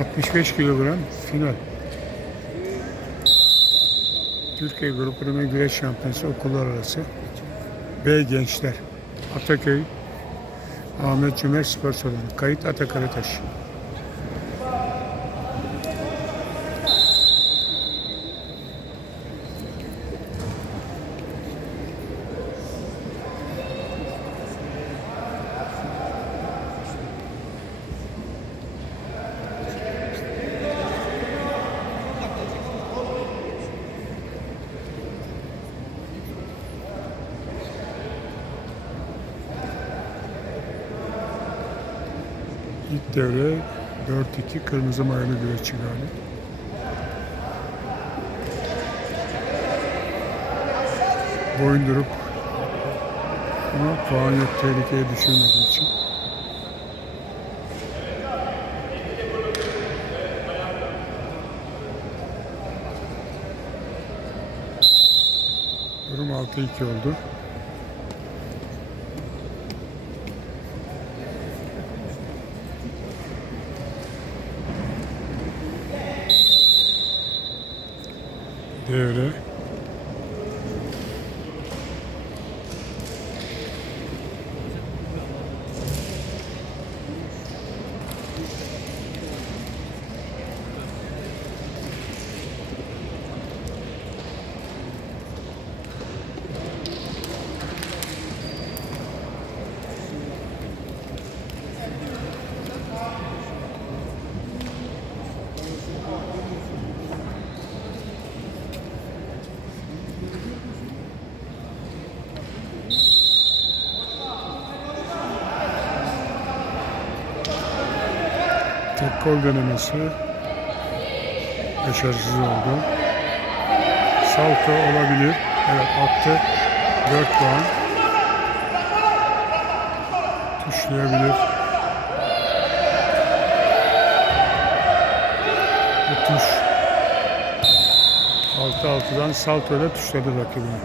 65 kilogram final. Türkiye Grup Rime Güreş Şampiyonası okullar arası. B Gençler. Ataköy. Ahmet Cümer Spor Salonu. Kayıt Ata Karataş. İlk devre 4-2 kırmızı mayalı güreşçi galip. Boyundurup ama puan yok tehlikeye düşürmediği için. Durum 6-2 oldu. Devre. Tek gol denemesi başarısız oldu. Salto olabilir. Evet attı. 4 puan. Tuşlayabilir. Bu tuş 6-6'dan salto ile tuşladı rakibini.